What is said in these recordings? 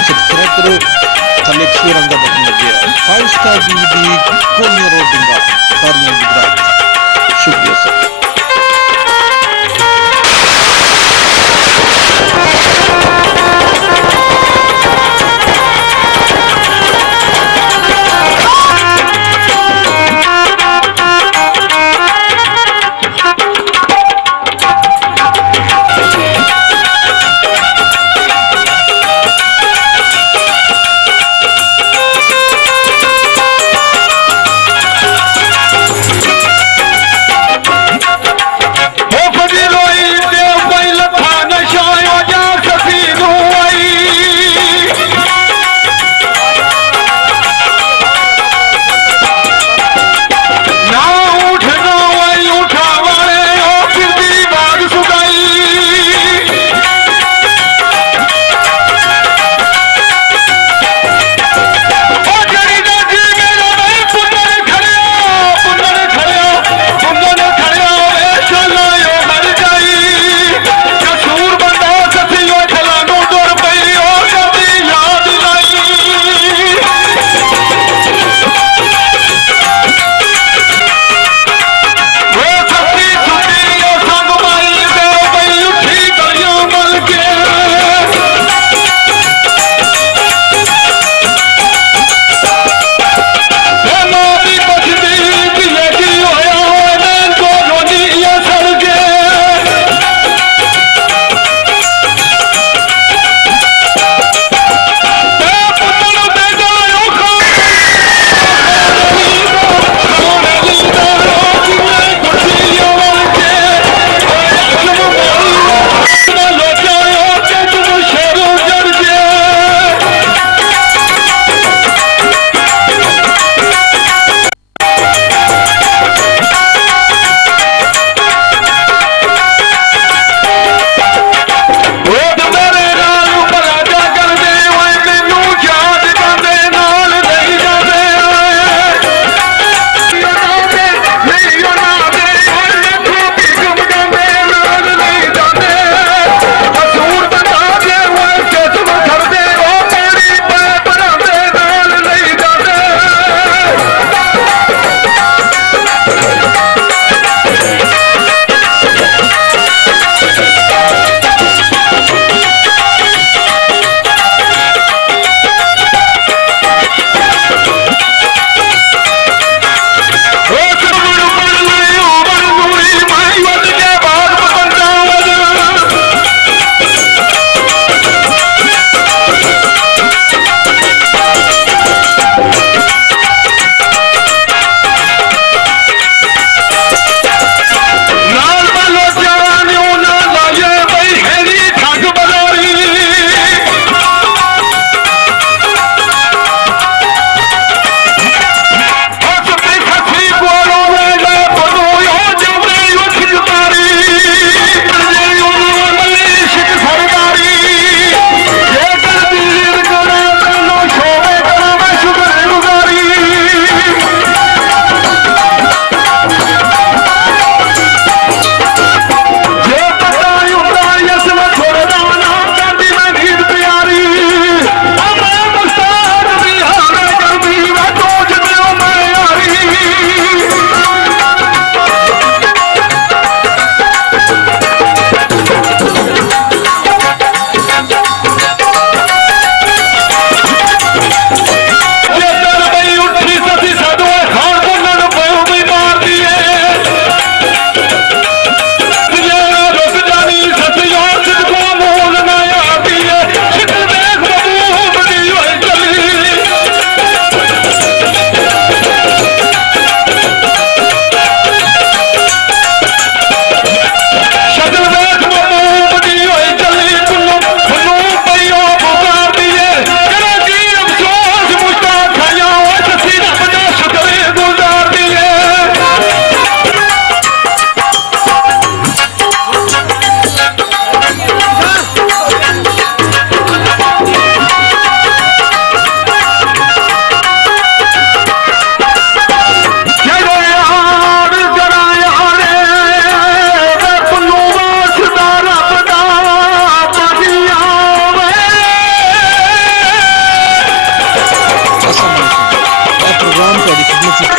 Subscribe करो। थले एक सौ रंग का बटन लगे है। 5 star DVD Koliya road डिंगा कारियां Gujarat. शुक्रिया सर।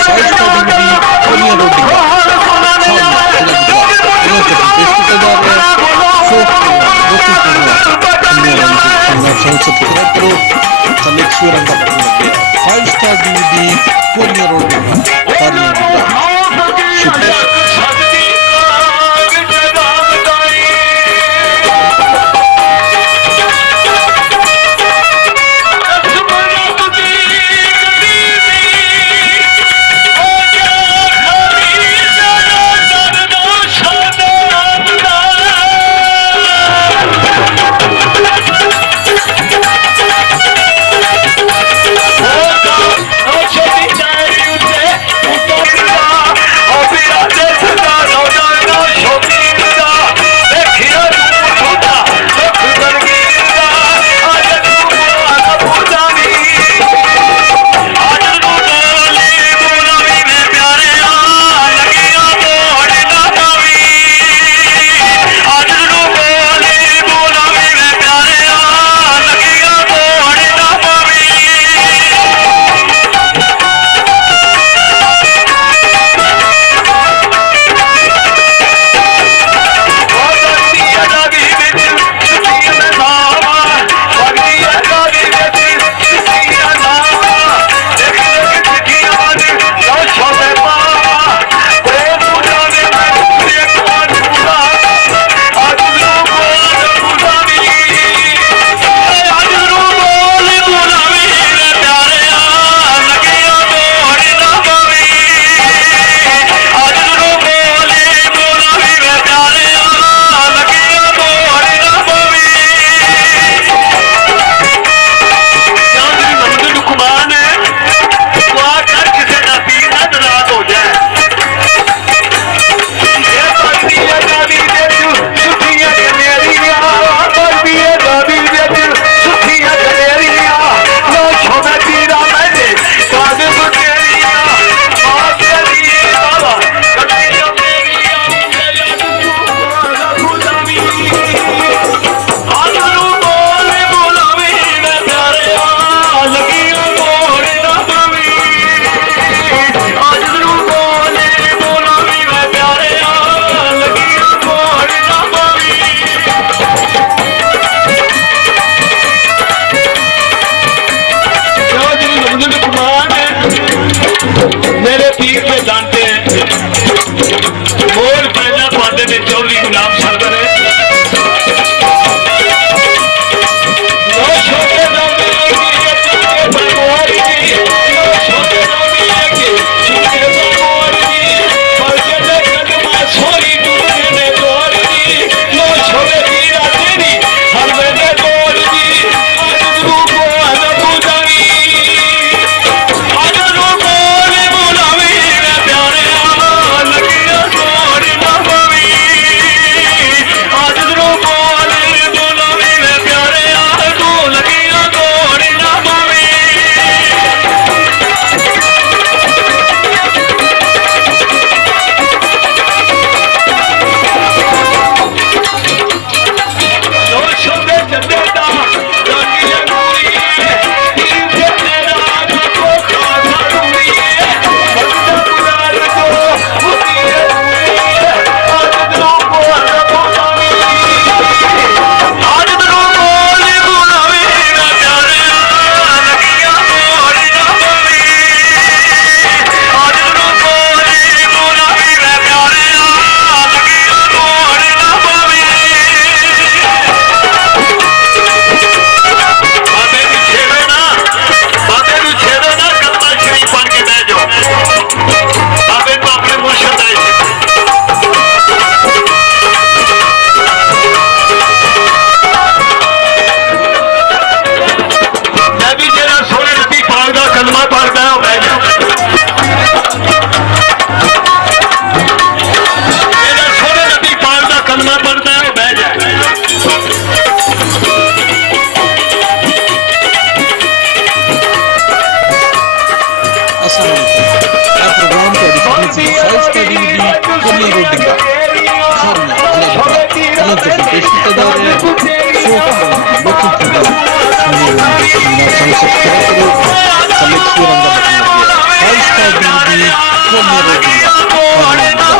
फाइव स्टार DVD कोनिया रोडिंग सब्सक्राइब करो कलेक्शन फाइव स्टार DVD कोनिया रोडिंग शुक्रिया। सब्सक्राइब करो, कलेक्शन ਕੋਨੇ ਰੋਡਿੰਗਾ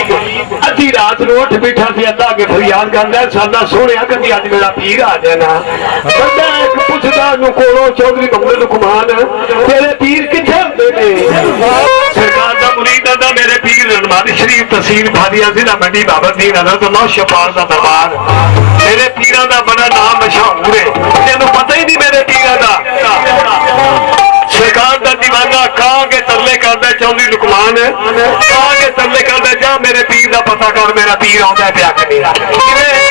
ਸ਼ੁਕਰੀਆ ਉੱਠ ਬੈਠਾ ਸੀ ਅੱਧਾ ਕੇ ਫਰਿਆਦ ਕਰਦਾ ਸਾਡਾ ਸੋਹਣਿਆ ਕਦੀ ਅੱਜ ਮੇਰਾ ਪੀਰ ਆ ਜਾਣਾ ਬੰਦਾ ਇੱਕ ਪੁੱਛਦਾ ਨੂੰ ਕੋਲੋਂ ਚੌਧਰੀ ਬੰਗਲੇ ਲੁਕਮਾਨ ਤੇਰੇ ਪੀਰ ਕਿੱਥੇ ਹੁੰਦੇ ਨੇ ਸਰਕਾਰ ਦਾ ਮੁਰੀਦ ਦਾ ਮੇਰੇ ਪੀਰ ਰਣਮਾਨੀ ਸ਼ਰੀਫ ਤਹਿਸੀਲ ਫਾਜ਼ਿਆ ਜ਼ਿਲ੍ਹਾ ਮੰਡੀ ਬਾਬਰਦੀਨ ਹਜ਼ਰਤ ਨੌਸ਼ ਸ਼ਫਾਰ ਦਾ ਦਰਬਾਰ ਮੇਰੇ ਪੀਰਾਂ ਦਾ ਬੜਾ ਨਾਮ ਮਸ਼ਹੂਰ ਹੈ ਤੈਨੂੰ ਪਤਾ ਹੀ ਨਹੀਂ ਮੇਰੇ ਪੀਰਾਂ ਦਾ ਸਰਕਾਰ ਦਾ ਦੀਵਾਨਾ ਕਹਾਂ ਕੇ ਤਰਲੇ ਕਰਦਾ ਚੌਧਰੀ ਲੁਕਮਾਨ ਕਹਾਂ ਕੇ ਤਰਲੇ ਕਰਦਾ ਜਾ ਮੇਰੇ ਪੀਰ ਦਾ ਪਤਾ ਕਰ ਮੇਰਾ ਪੀਰ ਆਉਂਦਾ ਪਿਆ ਕਿ ਨਹੀਂ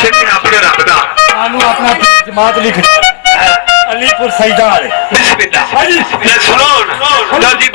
सिर अपने रब दा ਸਾਨੂੰ ਆਪਣਾ ਜਮਾਤ ਲਿਖਣਾ ਅਲੀਪੁਰ ਸੈਦਾਰ बिस्मिल्लाह सुनो लो जी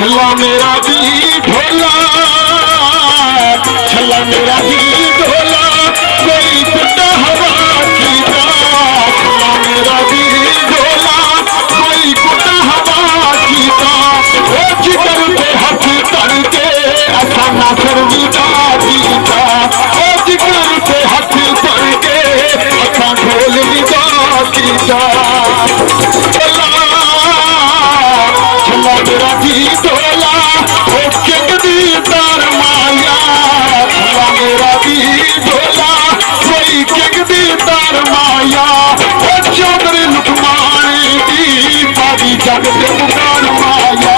छला मेरा भी ढोला, छला मेरा भी ढोला, कोई कुत्ता हवा कीता। छला मेरा भी ढोला, कोई कुत्ता हवा कीता। ओ जिगर पे हाथ करके असा नासर विदा कीता। ओ जिगर पे हाथ करके असा ढोल विदा कीता। छला मेरा भी ढोला, ओ किंगदी तार माया। छला मेरा भी ढोला, कोई किंगदी तार माया। ओ चौधरी लुकमानी दी बादी जग ते पुकार माया।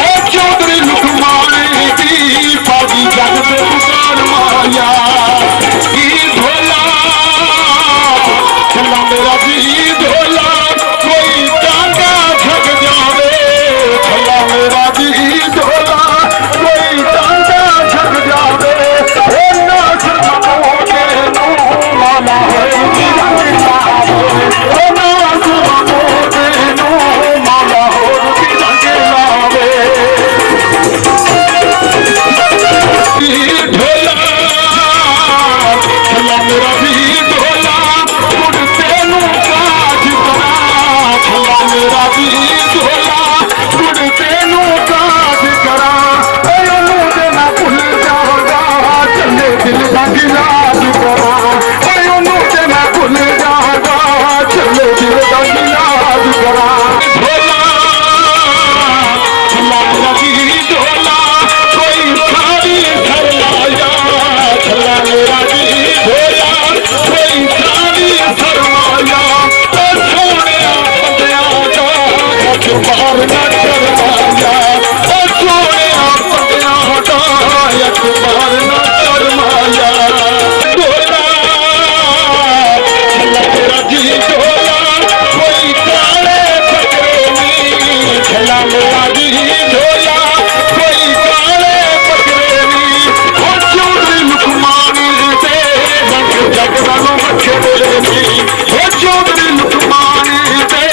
ओ चौधरी लुकमानी दी बादी जग ते पुकार माया। ढोला छला मेरा भी ढोला, कोई टांगा झग जावे। छला मेरा भी ढोला, कोई टांगा झग जावे। ओ नासर मोटे नू माला होए रंग लावे। ओ नासर मोटे नू माला होए रंग लावे। ढोला छला मेरा भी ढोला, कुड़ते नू काज करा। छला मेरा भी ढोला, कुड़ते नू काज करा। ओनू ते मैं भुल जाऊंगा, चले दिल दा गिलाज करा। ओनू ते मैं भुल जाऊंगा, चले दिल दा गिलाज करा। ढोला छला मेरा भी ढोला, कोई सारी घर लाया। छला मेरा भी ढोला, कोई सारी घर लाया। ओ सोहणिया बंदियां दा अखबार ना चरमाया। ओ सोहणिया बंदियां दा अखबार ना चरमाया। ढोला छला मेरा जी ढोला, कोई काले पगड़े नी। छला मेरा जी ढोला, कोई काले पगड़े नी। ओ चौधरी लुकमानी दे रंग जग नालों वखरे नी। ओ चौधरी लुकमानी दे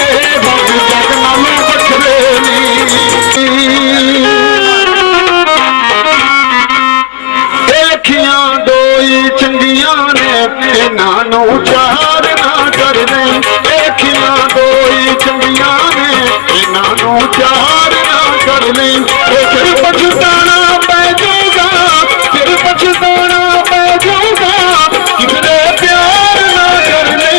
रंग जग नालों वखरे नी। देखियां दोई चंगियां ने, इन्हां नू चार ना करदे। देखियां दोई चंगियां ने, इन्हां नू चार ना करदे। फिर पछताना पै जाऊगा, फिर पछताना पै जाऊगा, किधरे प्यार ना करदे।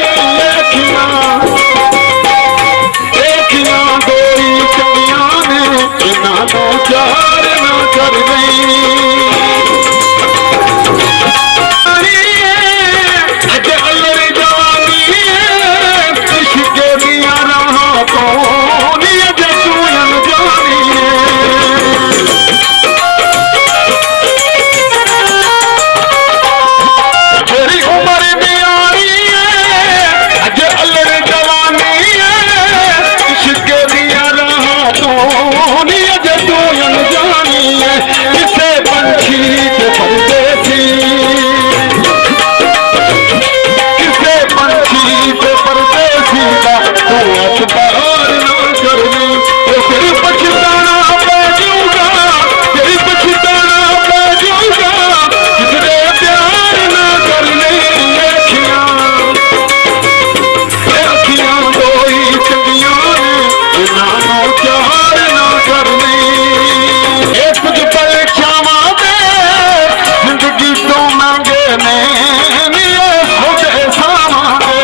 देखियां दोई चंगियां ने, इन्हां नू चार ना करदे। अज अल्लर जवानी इश्क दिया राह तो नी अज तू अनजानी। तेरी उम्र भी आई है, अज अल्लर जवानी इश्क दिया राह तो नी अज तू अनजानी। किसे पंछी के परदेसी, किसे पंछी को परदेसी का तू अखबार ना करनी। तो फिर पछताना पै जाऊगा, फिर पछताना पै जाऊगा, किधरे प्यार ना करने। अखियां दोई चंगियां ने, इन्हां नू चार ना करनी। एक कुछ पल छावां दे जिंदगी तो मंगे ने, नी खुदे सावां दे।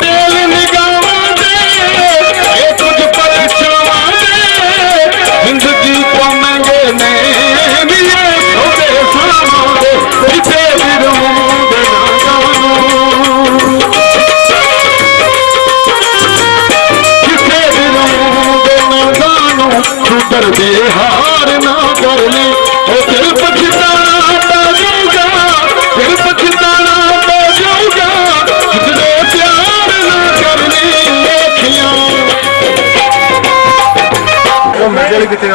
दिल निगाहां दे, एक कुछ पल छावां दे जिंदगी तो मंगे ने, नी खुदे सावां दे। किसे भी रूद ना जानू, किसे भी रूद ना जानू, छुटर दे हार ना करनी। ओ फिर पछताना पै जाऊगा, फिर पछताना पै जाऊगा, किधरे प्यार ना करनी। देखियां ਉਹ ਮੇਰੇ ਕਿਤੇ ਆ